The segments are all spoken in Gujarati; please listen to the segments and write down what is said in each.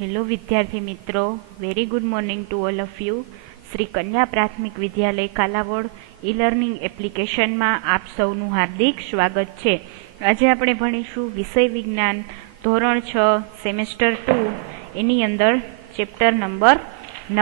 હેલો વિદ્યાર્થી મિત્રો, very good morning to all of you. Shri કન્યા પ્રાથમિક વિદ્યાલય કાલાવડ ઈ લર્નિંગ એપ્લિકેશનમાં આપ સૌનું હાર્દિક સ્વાગત છે. આજે આપણે ભણીશું વિષય વિજ્ઞાન ધોરણ 6 સેમેસ્ટર 2 એની અંદર ચેપ્ટર નંબર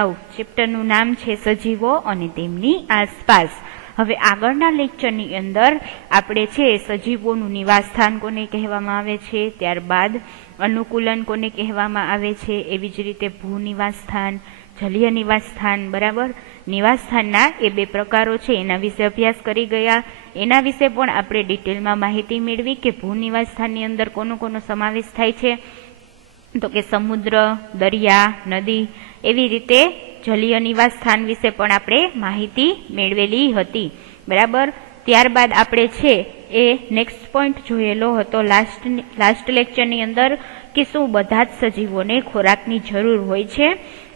9. ચેપ્ટરનું નામ છે સજીવો અને તેમની આસપાસ. હવે આગળના લેક્ચરની અંદર આપણે છે સજીવોનું નિવાસસ્થાન કોને કહેવામાં આવે છે, ત્યારબાદ અનુકૂલન કોને કહેવામાં આવે છે, એવી જ રીતે ભૂ નિવાસસ્થાન, જલીય નિવાસસ્થાન, બરાબર. નિવાસસ્થાનના એ બે પ્રકારો છે એના વિશે અભ્યાસ કરી ગયા. એના વિશે પણ આપણે ડિટેલમાં માહિતી મેળવી કે ભૂ નિવાસસ્થાનની અંદર કોનો કોનો સમાવેશ થાય છે, તો કે સમુદ્ર, દરિયા, નદી. એવી રીતે જલીય નિવાસસ્થાન વિશે પણ આપણે માહિતી મેળવેલી હતી, બરાબર. ત્યારબાદ આપણે છે એ નેક્સ્ટ પોઈન્ટ જોયેલો હતો લાસ્ટ લેક્ચરની અંદર કે શું બધા જ સજીવોને ખોરાકની જરૂર હોય છે,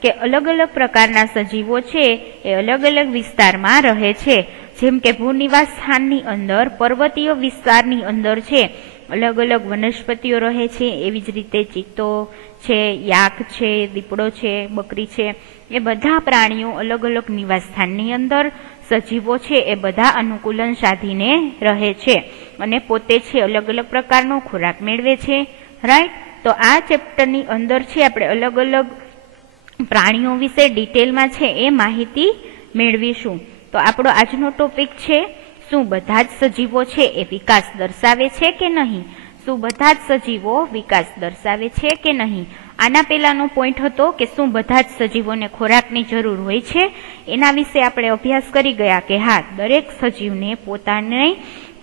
કે અલગ અલગ પ્રકારના સજીવો છે એ અલગ અલગ વિસ્તારમાં રહે છે. જેમ કે ભૂનિવાસ સ્થાનની અંદર પર્વતીય વિસ્તારની અંદર છે અલગ અલગ વનસ્પતિઓ રહે છે. એવી જ રીતે ચિત્તો છે, યાક છે, દીપડો છે, બકરી છે, એ બધા પ્રાણીઓ અલગ અલગ નિવાસસ્થાનની અંદર સજીવો છે એ બધા અનુકૂલન સાધીને રહે છે અને પોતે છે અલગ અલગ પ્રકારનો ખોરાક મેળવે છે, રાઈટ. તો આ ચેપ્ટરની અંદર છે આપણે અલગ અલગ પ્રાણીઓ વિશે ડિટેલમાં છે એ માહિતી મેળવીશું. તો આપણો આજનો ટોપિક છે શું બધા જ સજીવો છે એ વિકાસ દર્શાવે છે કે નહીં. શું બધા જ સજીવો વિકાસ દર્શાવે છે કે નહીં. આના પહેલાનો પોઈન્ટ હતો કે શું બધા જ સજીવોને ખોરાકની જરૂર હોય છે. એના વિશે આપણે અભ્યાસ કરી ગયા કે હા, દરેક સજીવને પોતાને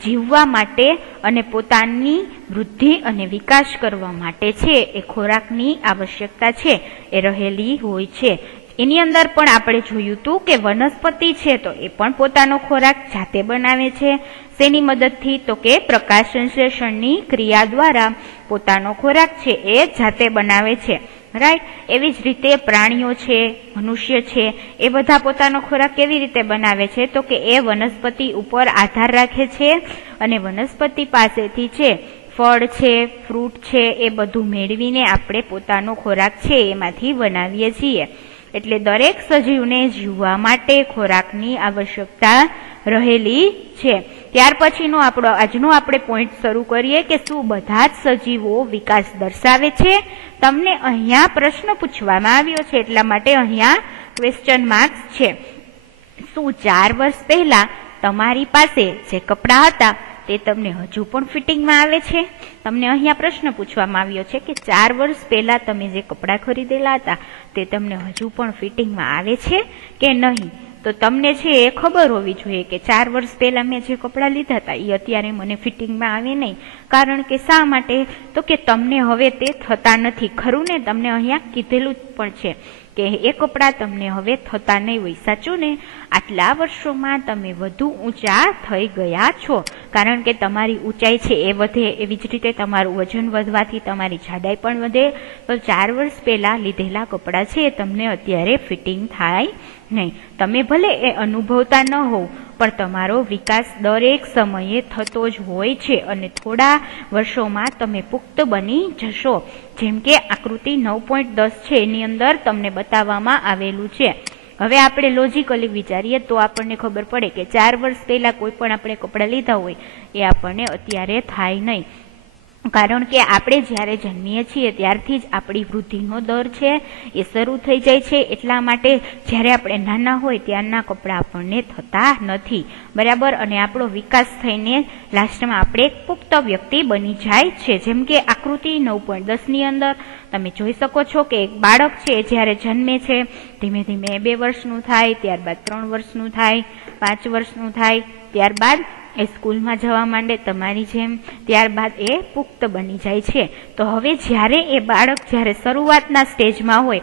જીવવા માટે અને પોતાની વૃદ્ધિ અને વિકાસ કરવા માટે છે એ ખોરાકની આવશ્યકતા છે એ રહેલી હોય છે. એની અંદર પણ આપણે જોયું હતું કે વનસ્પતિ છે તો એ પણ પોતાનો ખોરાક જાતે બનાવે છે. શેની મદદથી, તો કે પ્રકાશ સંશ્લેષણની ક્રિયા દ્વારા પોતાનો ખોરાક છે એ જાતે બનાવે છે, રાઈટ. એવી જ રીતે પ્રાણીઓ છે, મનુષ્ય છે, એ બધા પોતાનો ખોરાક કેવી રીતે બનાવે છે, તો કે એ વનસ્પતિ ઉપર આધાર રાખે છે અને વનસ્પતિ પાસેથી છે ફળ છે, ફ્રૂટ છે, એ બધું મેળવીને આપણે પોતાનો ખોરાક છે એમાંથી બનાવીએ છીએ. એટલે દરેક સજીવને જીવવા માટે ખોરાકની આવશ્યકતા રહેલી છે. ત્યાર પછીનો આજનો આપણે પોઈન્ટ શરૂ કરીએ કે શું બધા જ સજીવો વિકાસ દર્શાવે છે. તમને અહીંયા પ્રશ્ન પૂછવામાં આવ્યો છે એટલા માટે અહીંયા ક્વેશ્ચન માર્ક્સ છે. શું 4 વર્ષ પહેલા તમારી પાસે જે કપડાં હતા તે તમને હજુ પણ ફિટિંગમાં આવે છે. તમને અહીંયા પ્રશ્ન પૂછવામાં આવ્યો છે કે 4 વર્ષ પહેલા તમે જે કપડાં ખરીદેલા હતા તે તમને હજુ પણ ફિટિંગમાં આવે છે કે નહીં. તો તમને છે એ ખબર હોવી જોઈએ કે 4 વર્ષ પહેલા મેં જે કપડાં લીધા હતા એ અત્યારે મને ફિટિંગમાં આવે નહીં. કારણ કે શા માટે, તો કે તમને હવે તે થતા નથી, ખરું ને. તમને અહીંયા કીધેલું જ પણ છે કે એ કપડાં તમને હવે થતા નહીં હોય, સાચું ને. આટલા વર્ષોમાં તમે વધુ ઊંચા થઈ ગયા છો કારણ કે તમારી ઊંચાઈ છે એ વધે. એવી જ રીતે તમારું વજન વધવાથી તમારી જાડાઈ પણ વધે. તો 4 વર્ષ પહેલા લીધેલા કપડાં છે તમને અત્યારે ફિટિંગ થાય નહીં. તમે ભલે એ અનુભવતા ન હોવ પણ તમારો વિકાસ દરેક સમયે થતો જ હોય છે અને થોડા વર્ષોમાં તમે પુખ્ત બની જશો. જેમ કે આકૃતિ 9.10 છે એની અંદર તમને બતાવવામાં આવેલું છે. હવે આપણે લોજિકલી વિચારીએ તો આપણને ખબર પડે કે 4 વર્ષ પહેલા કોઈ પણ આપણે કપડાં લીધા હોય એ આપણને અત્યારે થાય નહીં. કારણ કે આપણે જ્યારે જન્મીએ છીએ ત્યારથી જ આપણી વૃદ્ધિનો દર છે એ શરૂ થઈ જાય છે. એટલા માટે જ્યારે આપણે નાના હોય ત્યારના કપડાં આપણને થતા નથી, બરાબર. અને આપણો વિકાસ થઈને લાસ્ટમાં આપણે એક પુખ્ત વ્યક્તિ બની જાય છે. જેમ કે આકૃતિ 9.10ની અંદર તમે જોઈ શકો છો કે એક બાળક છે જ્યારે જન્મે છે ધીમે ધીમે 2 વર્ષનું થાય, ત્યારબાદ 3 વર્ષનું થાય, 5 વર્ષનું થાય, ત્યારબાદ એ સ્કૂલમાં જવા માંડે તમારી જેમ, ત્યારબાદ એ પુખ્ત બની જાય છે. તો હવે જ્યારે એ બાળક જ્યારે શરૂઆતના સ્ટેજમાં હોય,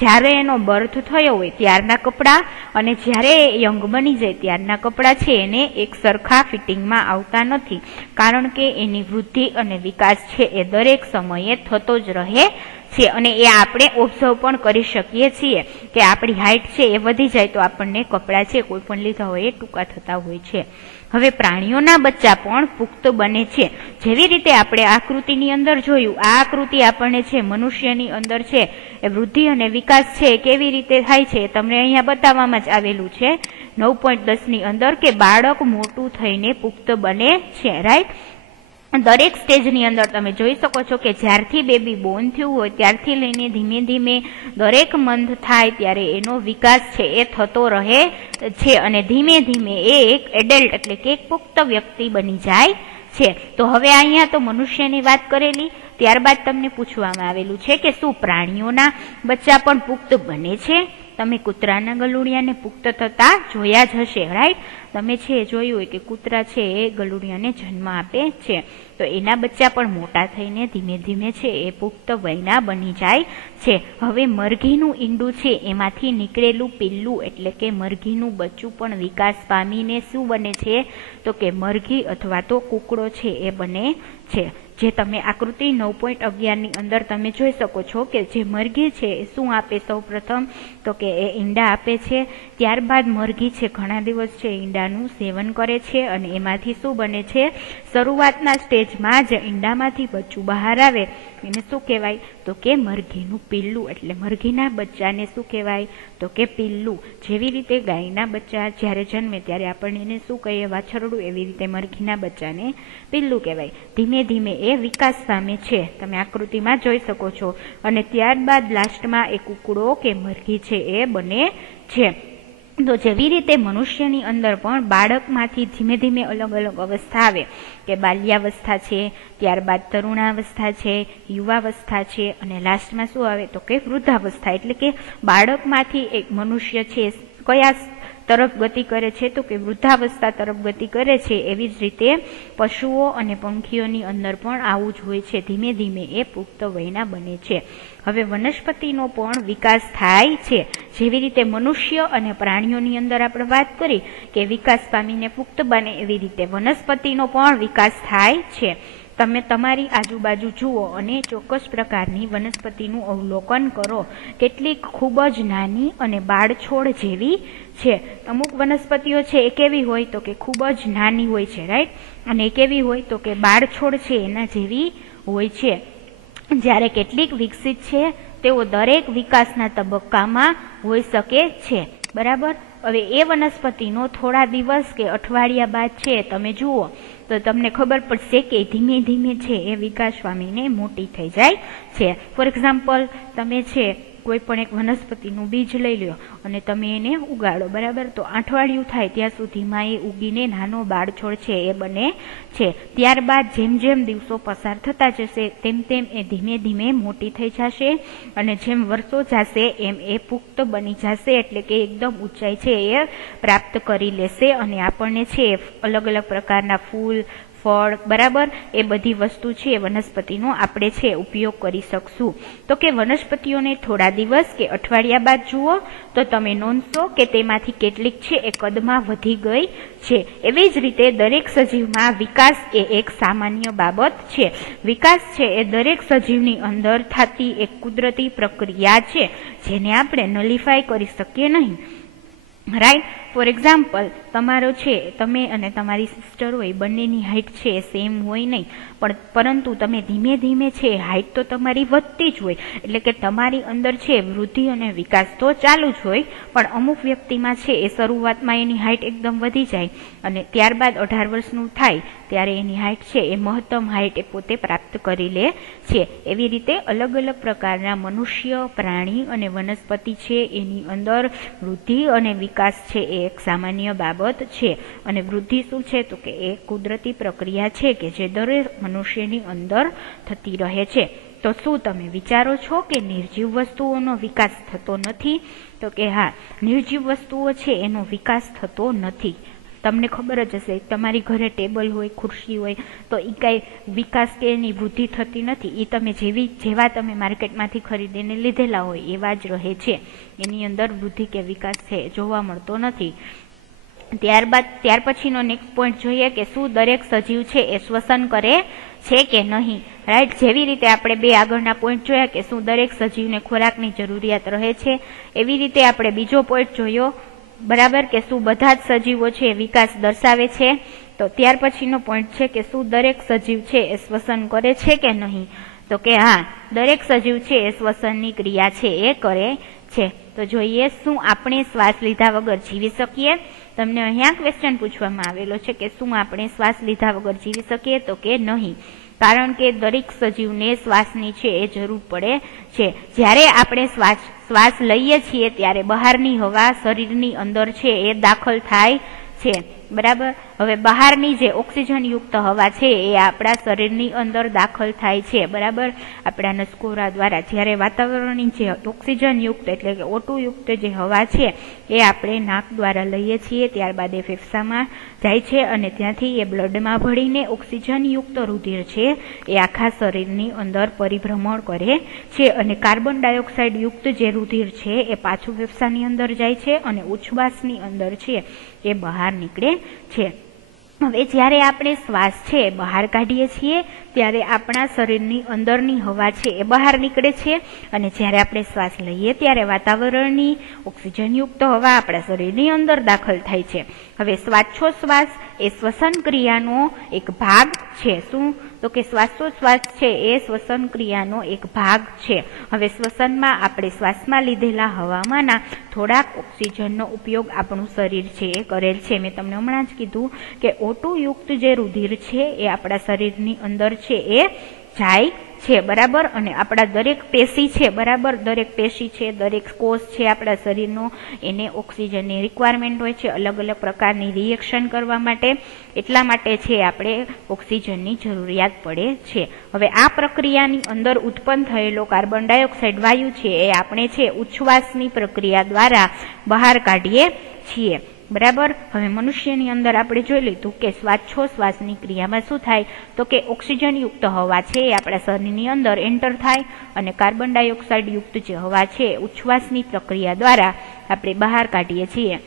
જ્યારે એનો બર્થ થયો હોય ત્યારના કપડાં અને જ્યારે એ યંગ બની જાય ત્યારના કપડાં છે એને એક સરખા ફિટિંગમાં આવતા નથી. કારણ કે એની વૃદ્ધિ અને વિકાસ છે એ દરેક સમયે થતો જ રહે છે અને એ આપણે ઓબ્ઝર્વ પણ કરી શકીએ છીએ કે આપણી હાઇટ છે એ વધી જાય તો આપણને કપડાં છે કોઈ પણ લીધા હોય એ ટૂંકા થતા હોય છે. હવે પ્રાણીઓના બચ્ચા પણ પુખ્ત બને છે. જેવી રીતે આપણે આકૃતિની અંદર જોયું, આ આકૃતિ આપણને છે મનુષ્યની અંદર છે એ વૃદ્ધિ અને વિકાસ છે કેવી રીતે થાય છે તમને અહીંયા બતાવવામાં જ આવેલું છે 9.10 ની અંદર કે બાળક મોટું થઈને પુખ્ત બને છે. રાઈટ, દરેક સ્ટેજની અંદર તમે જોઈ શકો છો કે જ્યારથી બેબી બોર્ન થયું હોય ત્યારથી લઈને ધીમે ધીમે દરેક મંથ થાય ત્યારે એનો વિકાસ છે એ થતો રહે છે અને ધીમે ધીમે એ એક એડલ્ટ એટલે કે એક પુખ્ત વ્યક્તિ બની જાય છે. તો હવે અહીંયા તો મનુષ્યની વાત કરેલી, ત્યારબાદ તમને પૂછવામાં આવેલું છે કે શું પ્રાણીઓના બચ્ચા પણ પુખ્ત બને છે? તમે કૂતરાના ગલુડિયાને પુખ્ત થતા જોયા જ હશે. રાઈટ, તમે છે જોયું હોય કે કૂતરા છે એ ગલુડિયાને જન્મ આપે છે તો એના બચ્ચા પણ મોટા થઈને ધીમે ધીમે છે એ પુખ્ત વયના બની જાય છે. હવે મરઘીનું ઈંડું છે એમાંથી નીકળેલું પિલ્લું એટલે કે મરઘીનું બચ્ચું પણ વિકાસ પામીને શું બને છે તો કે મરઘી અથવા તો કૂકડો છે એ બને છે. જે તમે આકૃતિ 9.11 ની અંદર તમે જોઈ શકો છો કે જે મરઘી છે એ શું આપે, સૌ પ્રથમ તો કે એ ઈંડા આપે છે. ત્યારબાદ મરઘી છે ઘણા દિવસ છે ઈંડાનું સેવન કરે છે અને એમાંથી શું બને છે, શરૂઆતના સ્ટેજમાં જ ઈંડામાંથી બચ્ચું બહાર આવે એને શું કહેવાય તો કે મરઘીનું પિલ્લું. એટલે મરઘીના બચ્ચાને શું કહેવાય તો કે પિલ્લું. જેવી રીતે ગાયના બચ્ચા જ્યારે જન્મે ત્યારે આપણને એને શું કહીએ વાછરડું, એવી રીતે મરઘીના બચ્ચાને પિલ્લું કહેવાય. ધીમે ધીમે એ વિકાસ પામે છે, તમે આકૃતિમાં જોઈ શકો છો. અને ત્યારબાદ લાસ્ટમાં એ કૂકડો કે મરઘી છે એ બને છે. તો જેવી રીતે મનુષ્યની અંદર પણ બાળકમાંથી ધીમે ધીમે અલગ અલગ અવસ્થા આવે કે બાલ્યાવસ્થા છે, ત્યારબાદ તરુણાવસ્થા છે, યુવાવસ્થા છે અને લાસ્ટમાં શું આવે તો કે વૃદ્ધાવસ્થા. એટલે કે બાળકમાંથી એક મનુષ્ય છે કયા તરફ ગતિ કરે છે તો કે વૃદ્ધાવસ્થા તરફ ગતિ કરે છે. એવી જ રીતે પશુઓ અને પંખીઓની અંદર પણ આવું જ હોય છે, ધીમે ધીમે એ પુખ્ત વયના બને છે. હવે વનસ્પતિનો પણ વિકાસ થાય છે. જેવી રીતે મનુષ્ય અને પ્રાણીઓની અંદર આપણે વાત કરી કે વિકાસ પામીને પુખ્ત બને, એવી રીતે વનસ્પતિનો પણ વિકાસ થાય છે. તમે તમારી આજુબાજુ જુઓ અને ચોક્કસ પ્રકારની વનસ્પતિનું અવલોકન કરો. કેટલીક ખૂબ જ નાની અને બાળછોડ જેવી છે. અમુક વનસ્પતિઓ છે એ કેવી હોય તો કે ખૂબ જ નાની હોય છે. રાઈટ, અને કેવી હોય તો કે બાળછોડ છે એના જેવી હોય છે. જ્યારે કેટલીક વિકસિત છે તેઓ દરેક વિકાસના તબક્કામાં હોઈ શકે છે. બરાબર, હવે એ વનસ્પતિનો થોડા દિવસ કે અઠવાડિયા બાદ છે તમે જુઓ તો તમને ખબર પડશે કે ધીમે ધીમે છે એ વિકાસ પામીને મોટી થઈ જાય છે. ફોર એક્ઝામ્પલ, તમે છે કોઈ પણ એક વનસ્પતિનું બીજ લઈ લો અને તમે એને ઉગાડો, બરાબર, તો અઠવાડિયું થાય ત્યાં સુધીમાં એ ઉગીને નાનો બાળછોડ છે એ બને છે. ત્યારબાદ જેમ જેમ દિવસો પસાર થતા જશે તેમ તેમ એ ધીમે ધીમે મોટી થઈ જશે અને જેમ વર્ષો જશે એમ એ પુખ્ત બની જશે. એટલે કે એકદમ ઊંચાઈ છે એ પ્રાપ્ત કરી લેશે અને આપણને છે અલગ અલગ પ્રકારના ફૂલ, ફળ, બરાબર, એ બધી વસ્તુ છે વનસ્પતિનો આપણે છે ઉપયોગ કરી શકશું. તો કે વનસ્પતિઓને થોડા દિવસ કે અઠવાડિયા બાદ જુઓ તો તમે નોંધશો કે તેમાંથી કેટલીક છે એ કદમાં વધી ગઈ છે. એવી જ રીતે દરેક સજીવમાં વિકાસ એ એક સામાન્ય બાબત છે. વિકાસ છે એ દરેક સજીવની અંદર થતી એક કુદરતી પ્રક્રિયા છે જેને આપણે નલિફાય કરી શકીએ નહીં. રાઈટ, ફોર એક્ઝામ્પલ, તમારો છે તમે અને તમારી સિસ્ટર હોય બંનેની હાઇટ છે સેમ હોય નહીં, પરંતુ તમે ધીમે ધીમે છે હાઇટ તો તમારી વધતી જ હોય. એટલે કે તમારી અંદર છે વૃદ્ધિ અને વિકાસ તો ચાલુ જ હોય, પણ અમુક વ્યક્તિમાં છે એ શરૂઆતમાં એની હાઇટ એકદમ વધી જાય અને ત્યારબાદ 18 વર્ષનું થાય ત્યારે એની હાઇટ છે એ મહત્તમ હાઇટ એ પોતે પ્રાપ્ત કરી લે છે. એવી રીતે અલગ અલગ પ્રકારના મનુષ્ય, પ્રાણી અને વનસ્પતિ છે એની અંદર વૃદ્ધિ અને વિકાસ છે એ એક સામાન્ય બાબત છે. અને વૃદ્ધિ શું છે તો કે એ કુદરતી પ્રક્રિયા છે કે જે દરેક મનુષ્યની અંદર થતી રહે છે. તો શું તમે વિચારો છો કે નિર્જીવ વસ્તુઓનો વિકાસ થતો નથી? તો કે હા, નિર્જીવ વસ્તુઓ છે એનો વિકાસ થતો નથી. તમને ખબર જ હશે, તમારી ઘરે ટેબલ હોય, ખુરશી હોય તો એ કાંઈ વિકાસ કે એની વૃદ્ધિ થતી નથી. એ તમે જેવા તમે માર્કેટમાંથી ખરીદીને લીધેલા હોય એવા જ રહે છે. એની અંદર વૃદ્ધિ કે વિકાસ છે જોવા મળતો નથી. ત્યાર પછીનો નેક્સ્ટ પોઈન્ટ જોઈએ કે શું દરેક સજીવ છે એ શ્વસન કરે છે કે નહીં, રાઈટ। જેવી રીતે આપણે બે આગળના પોઈન્ટ જોયા કે શું દરેક સજીવને ખોરાકની જરૂરિયાત રહે છે, એવી રીતે આપણે બીજો પોઈન્ટ જોયો, બરાબર, કે શું બધા જ સજીવો છે એ વિકાસ દર્શાવે છે। તો ત્યાર પછીનો પોઈન્ટ છે કે શું દરેક સજીવ છે એ શ્વસન કરે છે કે નહીં, તો કે હા, દરેક સજીવ છે એ શ્વસનની ક્રિયા છે એ કરે છે। તો જોઈએ, શું આપણે શ્વાસ લીધા વગર જીવી શકીએ? તમને અહીંયા ક્વેશ્ચન પૂછવામાં આવેલો છે કે શું આપણે શ્વાસ લીધા વગર જીવી શકીએ, તો કે નહીં, કારણ કે દરેક સજીવને શ્વાસની છે એ જરૂર પડે છે। જ્યારે આપણે શ્વાસ લઈએ છીએ ત્યારે બહારની હવા શરીરની અંદર છે એ દાખલ થાય છે, બરાબર। હવે બહારની જે ઓક્સિજન યુક્ત હવા છે એ આપણા શરીરની અંદર દાખલ થાય છે, બરાબર, આપણા નસકોરા દ્વારા। જ્યારે વાતાવરણની જે ઓક્સિજન યુક્ત એટલે કે O2 યુક્ત જે હવા છે એ આપણે નાક દ્વારા લઈએ છીએ, ત્યારબાદ એ ફેફસામાં જાય છે અને ત્યાંથી એ બ્લડમાં ભળીને ઓક્સિજન યુક્ત રુધિર છે એ આખા શરીરની અંદર પરિભ્રમણ કરે છે અને કાર્બન ડાયોક્સાઇડ યુક્ત જે રુધિર છે એ પાછું ફેફસાની અંદર જાય છે અને ઉચ્છવાસની અંદર છે એ બહાર નીકળે છે। હવે જ્યારે આપણે શ્વાસ છે બહાર કાઢીએ છીએ ત્યારે આપણા શરીરની અંદરની હવા છે એ બહાર નીકળે છે અને જ્યારે આપણે શ્વાસ લઈએ ત્યારે વાતાવરણની ઓક્સિજનયુક્ત હવા આપણા શરીરની અંદર દાખલ થાય છે। હવે શ્વાસોશ્વાસ એ શ્વસન ક્રિયાનો એક ભાગ છે। શું? તો કે શ્વાસોશ્વાસ છે એ શ્વસન ક્રિયાનો એક ભાગ છે। હવે શ્વસનમાં આપણે શ્વાસમાં લીધેલા હવામાંના થોડાક ઓક્સિજનનો ઉપયોગ આપણું શરીર છે એ કરેલ છે। મેં તમને હમણાં જ કીધું કે O2 યુક્ત જે રુધિર છે એ આપણા શરીરની અંદર છે એ જાય છે, બરાબર, અને આપણા દરેક પેશી છે, બરાબર, દરેક પેશી છે, દરેક કોષ છે આપણા શરીરનો, એને ઓક્સિજનની રિક્વાયરમેન્ટ હોય છે અલગ અલગ પ્રકારની રિએક્શન કરવા માટે, એટલા માટે છે આપણે ઓક્સિજનની જરૂરિયાત પડે છે। હવે આ પ્રક્રિયાની અંદર ઉત્પન્ન થયેલો કાર્બન ડાયોક્સાઇડ વાયુ છે એ આપણે છે ઉચ્છવાસની પ્રક્રિયા દ્વારા બહાર કાઢીએ છીએ, બરાબર। હવે મનુષ્યની અંદર આપણે જોઈ લીધું કે શ્વાસોશ્વાસની ક્રિયામાં શું થાય, તો કે ઓક્સિજન યુક્ત હવા છે એ આપણા શરીરની અંદર એન્ટર થાય અને કાર્બન ડાયોક્સાઇડ યુક્ત જે હવા છે ઉચ્છવાસની પ્રક્રિયા દ્વારા આપણે બહાર કાઢીએ છીએ।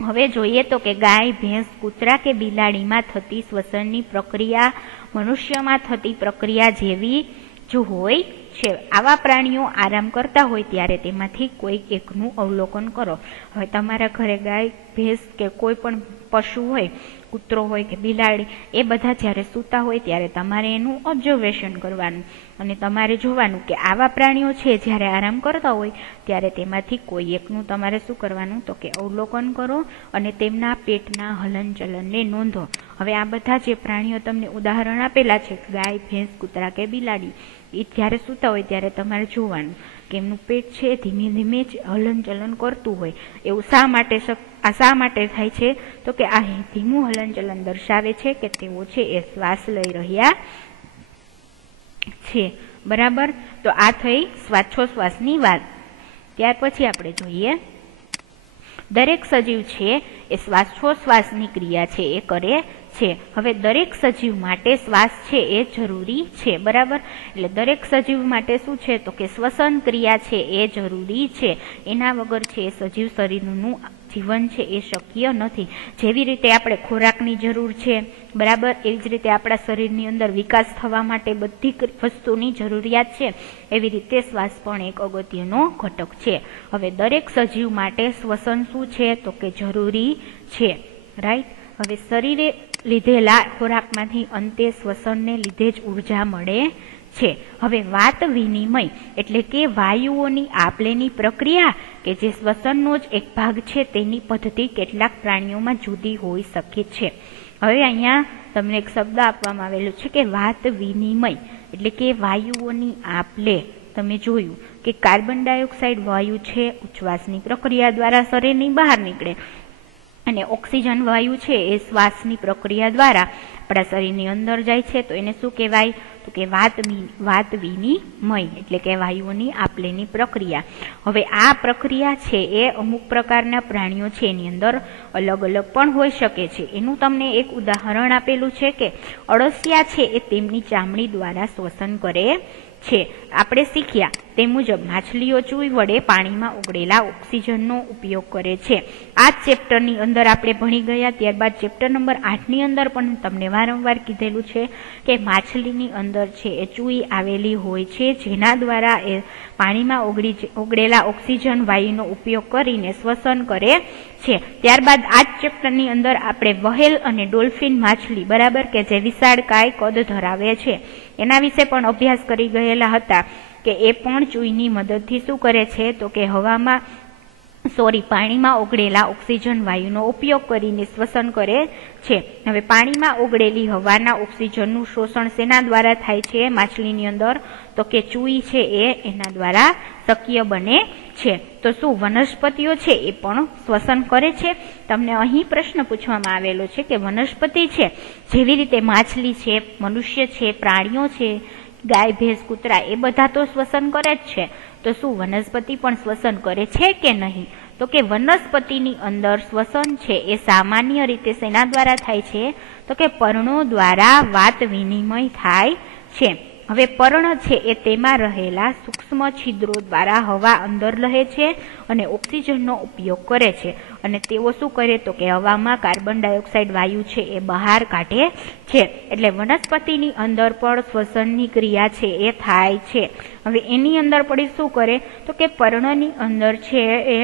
હવે જોઈએ તો કે ગાય, ભેંસ, કૂતરા કે બિલાડીમાં થતી શ્વસનની પ્રક્રિયા મનુષ્યમાં થતી પ્રક્રિયા જેવી જ હોય છે। આવા પ્રાણીઓ આરામ કરતા હોય ત્યારે તેમાંથી કોઈ એકનું અવલોકન કરો। હવે તમારા ઘરે ગાય, ભેંસ કે કોઈ પણ પશુ હોય, કૂતરો હોય કે બિલાડી, એ બધા જ્યારે સૂતા હોય ત્યારે તમારે એનું ઓબ્ઝર્વેશન કરવાનું અને તમારે જોવાનું કે આવા પ્રાણીઓ છે જ્યારે આરામ કરતા હોય ત્યારે તેમાંથી કોઈ એકનું તમારે શું કરવાનું, તો કે અવલોકન કરો અને તેમના પેટના હલનચલનને નોંધો। હવે આ બધા જે પ્રાણીઓ તમને ઉદાહરણ આપેલા છે, ગાય, ભેંસ, કૂતરા કે બિલાડી, એ જ્યારે સૂતા હોય ત્યારે તમારે જોવાનું કે એમનું પેટ છે ધીમે ધીમે જ હલનચલન કરતું હોય। એવું શા માટે થાય છે, તો કે આ ધીમું હલનચલન દર્શાવે છે કે તેઓ છે એ શ્વાસ લઈ રહ્યા છે, બરાબર। તો આ થઈ શ્વાસોશ્વાસની વાત। ત્યાર પછી આપણે જોઈએ, દરેક સજીવ છે એ શ્વાસોશ્વાસની ક્રિયા છે એ કરે છે। હવે દરેક સજીવ માટે શ્વાસ છે એ જરૂરી છે, બરાબર, એટલે દરેક સજીવ માટે શું છે, તો કે શ્વસન ક્રિયા છે એ જરૂરી છે, એના વગર છે એ સજીવ શરીરનું જીવન છે એ શક્ય નથી। જેવી રીતે આપણે ખોરાકની જરૂર છે, બરાબર, એવી જ રીતે આપણા શરીરની અંદર વિકાસ થવા માટે બધી વસ્તુની જરૂરિયાત છે, એવી રીતે શ્વાસ પણ એક અગત્યનો ઘટક છે। હવે દરેક સજીવ માટે શ્વસન શું છે, તો કે જરૂરી છે, રાઈટ। હવે શરીરે લીધેલા ખોરાકમાંથી અંતે શ્વસનને લીધે જ ઉર્જા મળે છે। હવે વાત વિનિમય એટલે કે વાયુઓની આપલેની પ્રક્રિયા કે જે શ્વસનનો જ એક ભાગ છે તેની પદ્ધતિ કેટલાક પ્રાણીઓમાં જુદી હોઈ શકે છે। હવે અહીંયા તમને એક શબ્દ આપવામાં આવેલો છે કે વાત વિનિમય એટલે કે વાયુઓની આપલે। તમે જોયું કે કાર્બન ડાયોક્સાઇડ વાયુ છે ઉચ્છવાસની પ્રક્રિયા દ્વારા શરીરની બહાર નીકળે અને ઓક્સિજન વાયુ છે એ શ્વાસની પ્રક્રિયા દ્વારા આપણા શરીરની અંદર જાય છે, તો એને શું કહેવાય, તો કે વાત વિનિમય એટલે કે વાયુઓની આપલેની પ્રક્રિયા। હવે આ પ્રક્રિયા છે એ અમુક પ્રકારના પ્રાણીઓ છે એની અંદર અલગ અલગ પણ હોઈ શકે છે। એનું તમને એક ઉદાહરણ આપેલું છે કે અળસિયા છે એ તેમની ચામડી દ્વારા શ્વસન કરે છે। આપણે શીખ્યા તે મુજબ માછલીઓ ચૂઈ વડે પાણીમાં ઓગળેલા ઓક્સિજનનો ઉપયોગ કરે છે. આ ચેપ્ટરની અંદર આપણે ભણી ગયા. ત્યારબાદ ચેપ્ટર નંબર 8ની અંદર પણ તમને વારંવાર કીધેલું છે કે માછલીની અંદર છે એ ચૂઈ આવેલી હોય છે, જેના દ્વારા એ પાણીમાં ઓગળેલા ઓક્સિજન વાયુનો ઉપયોગ કરીને શ્વસન કરે છે. ત્યારબાદ આ જ ચેપ્ટરની અંદર આપણે વહેલ અને ડોલ્ફિન માછલી, બરાબર, કે જે વિશાળકાય કદ ધરાવે છે, એના વિશે પણ અભ્યાસ કરી ગયેલા હતા કે એ પણ ચૂઈની મદદથી શું કરે છે તો કે પાણીમાં ઓગળેલા ઓક્સિજન વાયુનો ઉપયોગ કરીને શ્વસન કરે છે. હવે પાણીમાં ઓગળેલી હવાના ઓક્સિજનનું શોષણ શેના દ્વારા થાય છે માછલીની અંદર તો કે ચૂઈ છે એના દ્વારા શક્ય બને છે. તો શું વનસ્પતિઓ છે એ પણ શ્વસન કરે છે? તમને અહીં પ્રશ્ન પૂછવામાં આવેલો છે કે વનસ્પતિ છે, જેવી રીતે માછલી છે, મનુષ્ય છે, પ્રાણીઓ છે, ગાય, ભેંસ, કૂતરા, એ બધા તો શ્વસન કરે જ છે. તો શું વનસ્પતિ પણ શ્વસન કરે છે કે નહીં? તો કે વનસ્પતિની અંદર શ્વસન છે એ સામાન્ય રીતે શેના દ્વારા થાય છે તો કે પર્ણો દ્વારા વાત વિનિમય થાય છે. હવે પર્ણ છે એ તેમાં રહેલા સૂક્ષ્મ છિદ્રો દ્વારા હવા અંદર રહે છે અને ઓક્સિજનનો ઉપયોગ કરે છે, અને તેઓ શું કરે તો કે હવામાં કાર્બન ડાયોક્સાઇડ વાયુ છે એ બહાર કાઢે છે. એટલે વનસ્પતિની અંદર પણ શ્વસનની ક્રિયા છે એ થાય છે. હવે એની અંદર પડી શું કરે તો કે પર્ણની અંદર છે એ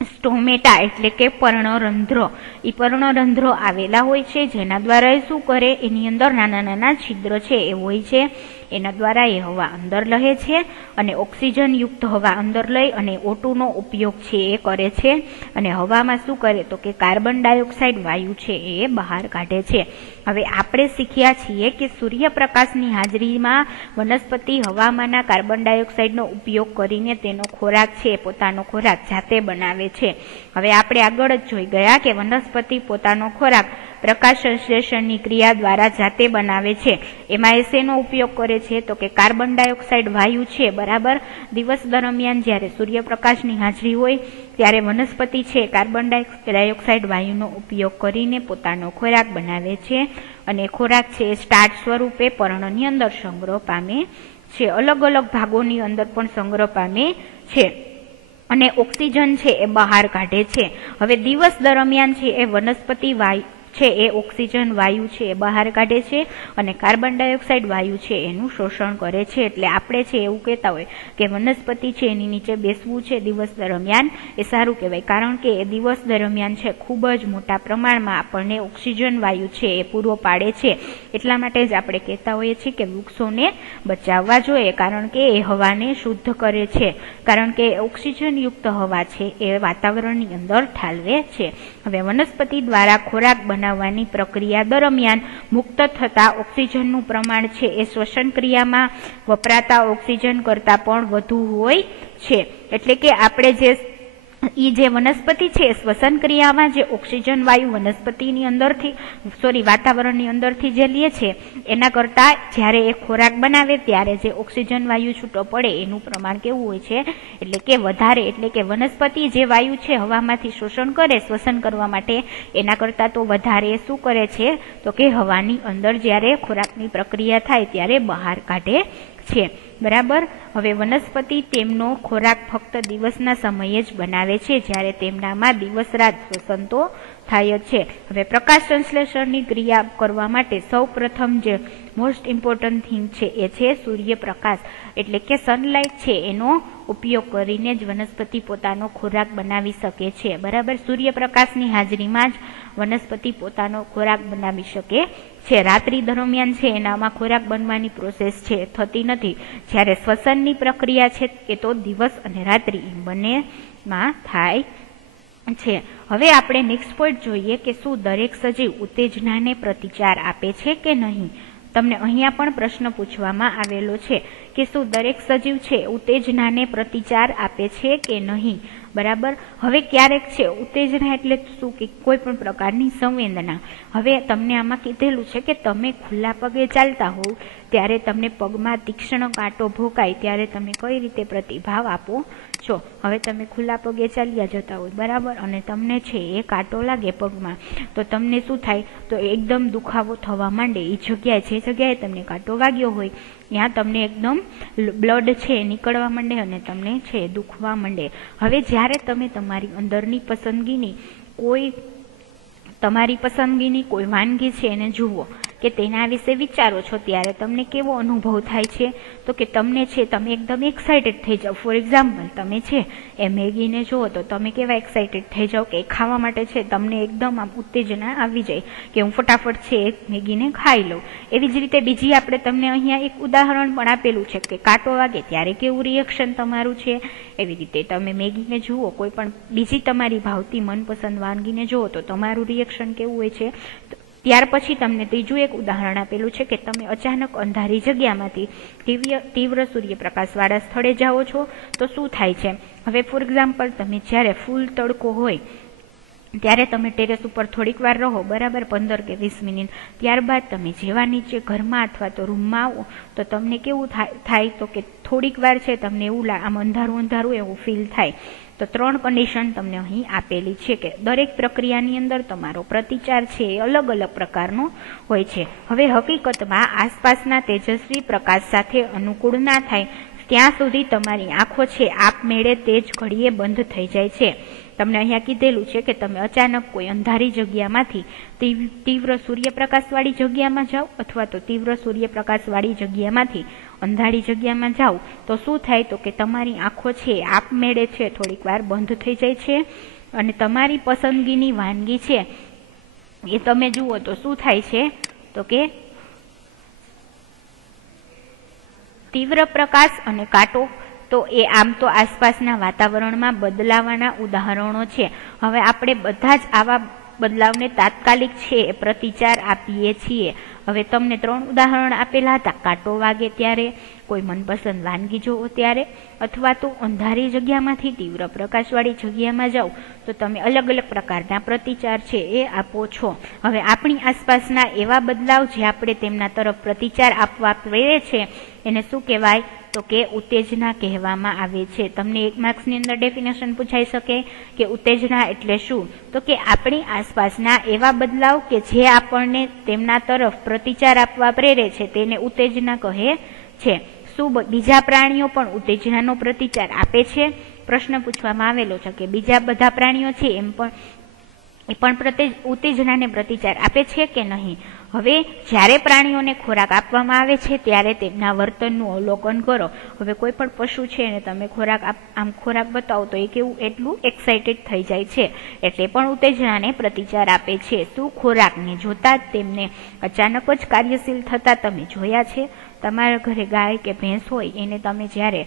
સ્ટોમેટા એટલે કે પર્ણરંધ્રો, એ પર્ણરંધ્રો આવેલા હોય છે, જેના દ્વારા એ શું કરે, એની અંદર નાના નાના છિદ્ર છે એ હોય છે, એના દ્વારા એ હવા અંદર લહે છે અને ઓક્સિજન યુક્ત હવા અંદર લઈ અને O2નો ઉપયોગ છે એ કરે છે, અને હવામાં શું કરે તો કે કાર્બન ડાયોક્સાઇડ વાયુ છે એ બહાર કાઢે છે. હવે આપણે શીખ્યા છીએ કે સૂર્યપ્રકાશની હાજરીમાં વનસ્પતિ હવામાંના કાર્બન ડાયોક્સાઇડનો ઉપયોગ કરીને તેનો ખોરાક છે પોતાનો ખોરાક જાતે બનાવે છે. હવે આપણે આગળ જ જોઈ ગયા કે વનસ્પતિ પોતાનો ખોરાક પ્રકાશ સંશ્લેષણની ક્રિયા દ્વારા જાતે બનાવે છે. એમાં એ શેનો ઉપયોગ કરે છે તો કે કાર્બન ડાયોક્સાઇડ વાયુ છે, બરાબર. દિવસ દરમિયાન જ્યારે સૂર્યપ્રકાશની હાજરી હોય ત્યારે વનસ્પતિ છે કાર્બન ડાયોક્સાઇડ વાયુનો ઉપયોગ કરીને પોતાનો ખોરાક બનાવે છે, અને ખોરાક છે એ સ્ટાર્ચ સ્વરૂપે પર્ણની અંદર સંગ્રહ પામે છે, અલગ અલગ ભાગોની અંદર પણ સંગ્રહ પામે છે, અને ઓક્સિજન છે એ બહાર કાઢે છે. હવે દિવસ દરમિયાન છે એ વનસ્પતિ વાયુ છે એ ઓક્સિજન વાયુ છે એ બહાર કાઢે છે અને કાર્બન ડાયોક્સાઇડ વાયુ છે એનું શોષણ કરે છે. એટલે આપણે છે એવું કહેતા હોય કે વનસ્પતિ છે એની નીચે બેસવું છે દિવસ દરમિયાન એ સારું કહેવાય, કારણ કે એ દિવસ દરમિયાન છે ખૂબ જ મોટા પ્રમાણમાં આપણને ઓક્સિજન વાયુ છે એ પૂરો પાડે છે. એટલા માટે જ આપણે કહેતા હોઈએ છીએ કે વૃક્ષોને બચાવવા જોઈએ, કારણ કે એ હવાને શુદ્ધ કરે છે, કારણ કે ઓક્સિજન યુક્ત હવા છે એ વાતાવરણની અંદર ઠાલવે છે. હવે વનસ્પતિ દ્વારા ખોરાક બનાવવાની પ્રક્રિયા દરમિયાન મુક્ત થતા ઓક્સિજનનું પ્રમાણ છે એ શ્વસન ક્રિયામાં વપરાતા ઓક્સિજન કરતાં પણ વધુ હોય છે. એટલે કે આપણે જે વનસ્પતિ છે શ્વસન ક્રિયામાં જે ઓક્સિજન વાયુ વનસ્પતિની અંદરથી વાતાવરણની અંદરથી જે લે છે એના કરતાં જ્યારે એ ખોરાક બનાવે ત્યારે જે ઓક્સિજન વાયુ છૂટો પડે એનું પ્રમાણ કેવું હોય છે એટલે કે વધારે. એટલે કે વનસ્પતિ જે વાયુ છે હવામાંથી શોષણ કરે શ્વસન કરવા માટે એના કરતાં તો વધારે શું કરે છે તો કે હવાની અંદર જ્યારે ખોરાકની પ્રક્રિયા થાય ત્યારે બહાર કાઢે છે, બરાબર. હવે વનસ્પતિ તેમનો ખોરાક ફક્ત દિવસના સમયે જ બનાવે છે, જ્યારે તેમનામાં દિવસ રાત શ્વસન તો થાય છે. હવે પ્રકાશ સંશ્લેષણની ક્રિયા કરવા માટે સૌ પ્રથમ જે મોસ્ટ ઇમ્પોર્ટન્ટ થિંગ છે એ છે સૂર્યપ્રકાશ, એટલે કે સનલાઇટ છે એનો ઉપયોગ કરીને જ વનસ્પતિ પોતાનો ખોરાક બનાવી શકે છે, બરાબર. સૂર્યપ્રકાશની હાજરીમાં જ વનસ્પતિ પોતાનો ખોરાક બનાવી શકે છે. રાત્રિ દરમિયાન છે એનામાં ખોરાક બનવાની પ્રોસેસ છે થતી નથી, જ્યારે શ્વસનની પ્રક્રિયા છે એ તો દિવસ અને રાત્રિ બંનેમાં થાય છે. હવે આપણે નેક્સ્ટ પોઈન્ટ જોઈએ કે શું દરેક સજીવ ઉત્તેજનાને પ્રતિચાર આપે છે કે નહીં. તમને અહીંયા પણ પ્રશ્ન પૂછવામાં આવેલો છે કે શું દરેક સજીવ છે ઉત્તેજનાને પ્રતિચાર આપે છે કે નહીં. બરાબર. હવે ક્યારેક છે ઉત્તેજના એટલે શું કે કોઈ પણ પ્રકારની સંવેદના. હવે તમને આમાં કીધેલું છે કે તમે ખુલ્લા પગે ચાલતા હોવ ત્યારે તમને પગમાં તીક્ષ્ણ કાંટો ભોકાય ત્યારે તમે કઈ રીતે પ્રતિભાવ આપો છો. હવે તમે ખુલ્લા પગે ચાલ્યા જતા હોય બરાબર, અને તમને છે એ કાંટો લાગે પગમાં, તો તમને શું થાય, તો એકદમ દુખાવો થવા માંડે. એ જગ્યાએ જે જગ્યાએ તમને કાંટો વાગ્યો હોય ત્યાં તમને એકદમ બ્લડ છે નીકળવા માંડે અને તમને છે દુખવા માંડે. હવે જ્યારે તમે તમારી અંદરની પસંદગીની કોઈ વાનગી છે એને જુઓ કે તેના વિશે વિચારો છો ત્યારે તમને કેવો અનુભવ થાય છે, તો કે તમને છે તમે એકદમ એક્સાઇટેડ થઈ જાઓ. ફોર એક્ઝામ્પલ તમે છે એ મેગીને જુઓ તો તમે કેવા એક્સાઇટેડ થઈ જાઓ કે ખાવા માટે છે તમને એકદમ આમ ઉત્તેજના આવી જાય કે હું ફટાફટ છે એક મેગીને ખાઈ લઉં. એવી જ રીતે બીજી આપણે તમને અહીંયા એક ઉદાહરણ પણ આપેલું છે કે કાંટો વાગે ત્યારે કેવું રિએક્શન તમારું છે. એવી રીતે તમે મેગીને જુઓ, કોઈ પણ બીજી તમારી ભાવતી મનપસંદ વાનગીને જુઓ તો તમારું રિએક્શન કેવું હોય છે. ત્યાર પછી તમને ત્રીજું એક ઉદાહરણ આપેલું છે કે તમે અચાનક અંધારી જગ્યામાંથી તીવ્ર સૂર્યપ્રકાશવાળા સ્થળે જાઓ છો તો શું થાય છે. હવે ફોર એક્ઝામ્પલ તમે જ્યારે ફૂલ તડકો હોય ત્યારે તમે ટેરેસ ઉપર થોડીક વાર રહો બરાબર, 15 કે 20 મિનિટ. ત્યારબાદ તમે જેવા નીચે ઘરમાં અથવા તો રૂમમાં આવો તો તમને કેવું થાય, તો કે થોડીક વાર છે તમને એવું આમ અંધારું અંધારું એવું ફીલ થાય. તો 3 કન્ડિશન તમને અહીં આપેલી છે કે દરેક પ્રક્રિયાની અંદર તમારો પ્રતિચાર છે એ અલગ અલગ પ્રકારનો હોય છે. હવે હકીકતમાં આસપાસના તેજસ્વી પ્રકાશ સાથે અનુકૂળ ના થાય ત્યાં સુધી તમારી આંખો છે આપમેળે તે જ ઘડીએ બંધ થઈ જાય છે. તમને અહીંયા કીધેલું છે કે તમે અચાનક કોઈ અંધારી જગ્યામાંથી તીવ્ર સૂર્યપ્રકાશવાળી જગ્યામાં જાઓ અથવા તો તીવ્ર સૂર્યપ્રકાશવાળી જગ્યામાંથી અંધારી જગ્યામાં જાઓ તો શું થાય, તો કે તમારી આંખો છે આપમેળે છે થોડીક વાર બંધ થઈ જાય છે અને તમારી પસંદગીની વાનગી છે એ તમે જુઓ તો શું થાય છે, તો કે તીવ્ર પ્રકાશ અને કાંટો તો એ આમ તો આસપાસના વાતાવરણમાં બદલાવાના ઉદાહરણો છે. હવે આપણે બધા જ આવા બદલાવને તાત્કાલિક છે એ પ્રતિચાર આપીએ છીએ. હવે તમને 3 ઉદાહરણ આપેલા હતા, કાંટો વાગે ત્યારે, કોઈ મનપસંદ વાનગી જોવો ત્યારે, અથવા તો અંધારી જગ્યામાંથી તીવ્ર પ્રકાશવાળી જગ્યામાં જાઓ તો તમે અલગ અલગ પ્રકારના પ્રતિચાર છે એ આપો છો. હવે આપણી આસપાસના એવા બદલાવ જે આપણે તેમના તરફ પ્રતિચાર આપવા પ્રેરે છે એને શું કહેવાય, તો કે ઉત્તેજના કહેવામાં આવે છે. તમને 1 માર્ક્સની અંદર ડેફિનેશન પૂછાઈ શકે કે ઉત્તેજના એટલે શું, તો કે આપણી આસપાસના એવા બદલાવ કે જે આપણને તેમના તરફ પ્રતિચાર આપવા પ્રેરે છે તેને ઉત્તેજના કહે છે. શું બીજા પ્રાણીઓ પણ ઉત્તેજનાનો પ્રતિચાર આપે છે? પ્રશ્ન પૂછવામાં આવેલો છે કે બીજા બધા પ્રાણીઓ છે એ પણ ઉત્તેજનાને પ્રતિચાર આપે છે કે નહીં. હવે જ્યારે પ્રાણીઓને ખોરાક આપવામાં આવે છે ત્યારે તેમના વર્તનનું અવલોકન કરો. હવે કોઈ પણ પશુ છે ને તમે ખોરાક બતાવો તો એ કેવું એટલું એક્સાઇટેડ થઈ જાય છે, એટલે પણ ઉત્તેજનાને પ્રતિચાર આપે છે. શું ખોરાકને જોતા જ તેમને અચાનક જ કાર્યશીલ થતા તમે જોયા છે? તમારા ઘરે ગાય કે ભેંસ હોય એને તમે જ્યારે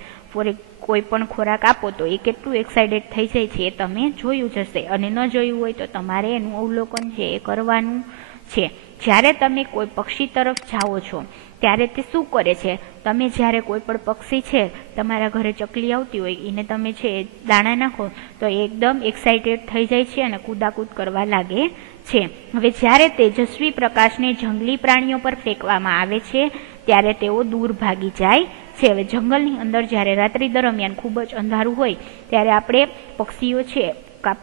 કોઈ પણ ખોરાક આપો તો એ કેટલું એક્સાઇટેડ થઈ જાય છે એ તમે જોયું જ હશે, અને ન જોયું હોય તો તમારે એનું અવલોકન છે એ કરવાનું છે. જ્યારે તમે કોઈ પક્ષી તરફ જાઓ છો ત્યારે તે શું કરે છે, તમે જ્યારે કોઈ પણ પક્ષી છે તમારા ઘરે ચકલી આવતી હોય એને તમે છે દાણા નાખો તો એ એકદમ એક્સાઇટેડ થઈ જાય છે અને કૂદાકૂદ કરવા લાગે છે. હવે જ્યારે તેજસ્વી પ્રકાશને જંગલી પ્રાણીઓ પર ફેંકવામાં આવે છે ત્યારે તેઓ દૂર ભાગી જાય છે. હવે જંગલની અંદર જ્યારે રાત્રિ દરમિયાન ખૂબ જ અંધારું હોય ત્યારે આપણે પક્ષીઓ છે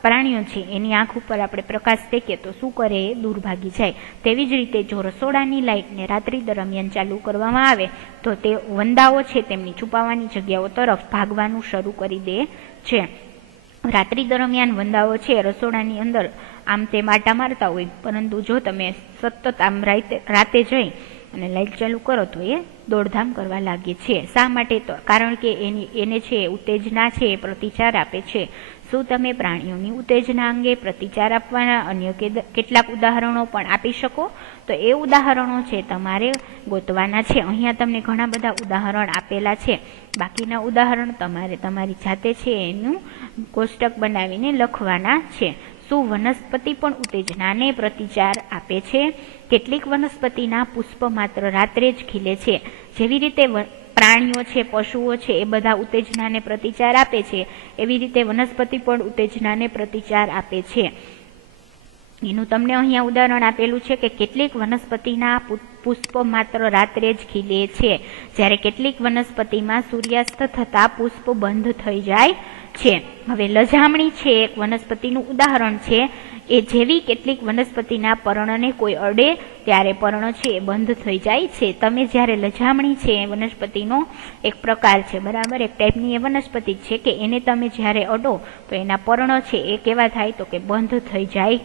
પ્રાણીઓ છે એની આંખ ઉપર આપણે પ્રકાશ ફેંકીએ તો શું કરે, એ દૂર ભાગી જાય. તેવી જ રીતે જો રસોડાની લાઇટને રાત્રિ દરમિયાન ચાલુ કરવામાં આવે તો તે વંદાઓ છે તેમની છુપાવાની જગ્યાઓ તરફ ભાગવાનું શરૂ કરી દે છે. રાત્રિ દરમિયાન વંદાઓ છે રસોડાની અંદર આમ તે માટા મારતા હોય, પરંતુ જો તમે સતત આમ રાતે જઈ અને લાઇટ ચાલુ કરો તો એ દોડધામ કરવા લાગે છે. શા માટે? તો કારણ કે એને છે ઉત્તેજના છે એ પ્રતિચાર આપે છે. શું તમે પ્રાણીઓની ઉત્તેજના અંગે પ્રતિચાર આપવાના અન્ય કેટલાક ઉદાહરણો પણ આપી શકો? તો એ ઉદાહરણો છે તમારે ગોતવાના છે. અહીંયા તમને ઘણા બધા ઉદાહરણ આપેલા છે, બાકીના ઉદાહરણ તમારે તમારી જાતે છે એનું કોષ્ટક બનાવીને લખવાના છે. શું વનસ્પતિ પણ ઉત્તેજનાને પ્રતિચાર આપે છે? કેટલીક વનસ્પતિના પુષ્પ માત્ર રાત્રે જ ખીલે છે. જેવી રીતે પ્રાણીઓ છે, પશુઓ છે, એ બધા ઉત્તેજનાને પ્રતિચાર આપે છે, એવી રીતે વનસ્પતિ પણ ઉત્તેજનાને પ્રતિચાર આપે છે. એનું તમને અહીંયા ઉદાહરણ આપેલું છે કે કેટલીક વનસ્પતિના પુષ્પ માત્ર રાત્રે જ ખીલે છે, જ્યારે કેટલીક વનસ્પતિમાં સૂર્યાસ્ત થતા પુષ્પ બંધ થઈ જાય છે. હવે લજામણી છે એક વનસ્પતિનું ઉદાહરણ છે. એ જેવી કેટલીક વનસ્પતિના પર્ણને કોઈ અડે ત્યારે પર્ણ છે એ બંધ થઈ જાય છે. તમે જ્યારે લજામણી છે એ વનસ્પતિનો એક પ્રકાર છે, બરાબર, એક ટાઈપની એ વનસ્પતિ છે કે એને તમે જ્યારે અડો તો એના પર્ણ છે એ કેવા થાય તો કે બંધ થઈ જાય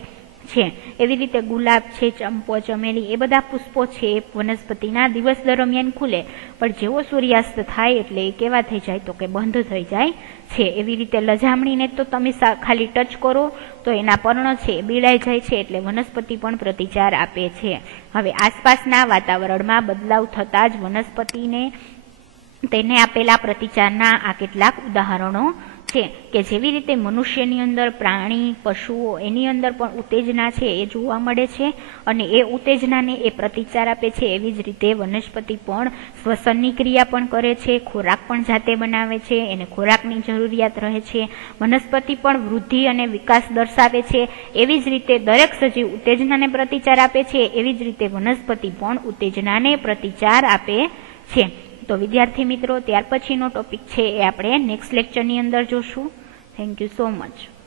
છે. એવી રીતે ગુલાબ છે, ચંપો, ચમેલી, એ બધા પુષ્પો છે એ વનસ્પતિના દિવસ દરમિયાન ખુલે, પણ જેવો સૂર્યાસ્ત થાય એટલે એ કેવા થઈ જાય તો કે બંધ થઈ જાય છે. એવી રીતે લજામણીને તો તમે ખાલી ટચ કરો તો એના પર્ણ છે એ બીડાઈ જાય છે, એટલે વનસ્પતિ પણ પ્રતિચાર આપે છે. હવે આસપાસના વાતાવરણમાં બદલાવ થતા જ વનસ્પતિને તેને આપેલા પ્રતિચારના આ કેટલાક ઉદાહરણો છે કે જેવી રીતે મનુષ્યની અંદર, પ્રાણી, પશુઓ, એની અંદર પણ ઉત્તેજના છે એ જોવા મળે છે અને એ ઉત્તેજનાને એ પ્રતિચાર આપે છે. એવી જ રીતે વનસ્પતિ પણ શ્વસનની ક્રિયા પણ કરે છે, ખોરાક પણ જાતે બનાવે છે, એને ખોરાકની જરૂરિયાત રહે છે. વનસ્પતિ પણ વૃદ્ધિ અને વિકાસ દર્શાવે છે. એવી જ રીતે દરેક સજીવ ઉત્તેજનાને પ્રતિચાર આપે છે, એવી જ રીતે વનસ્પતિ પણ ઉત્તેજનાને પ્રતિચાર આપે છે. તો વિદ્યાર્થી મિત્રો, ત્યાર પછીનો ટોપિક છે એ આપણે નેક્સ્ટ લેક્ચરની અંદર જોશું. Thank you so much.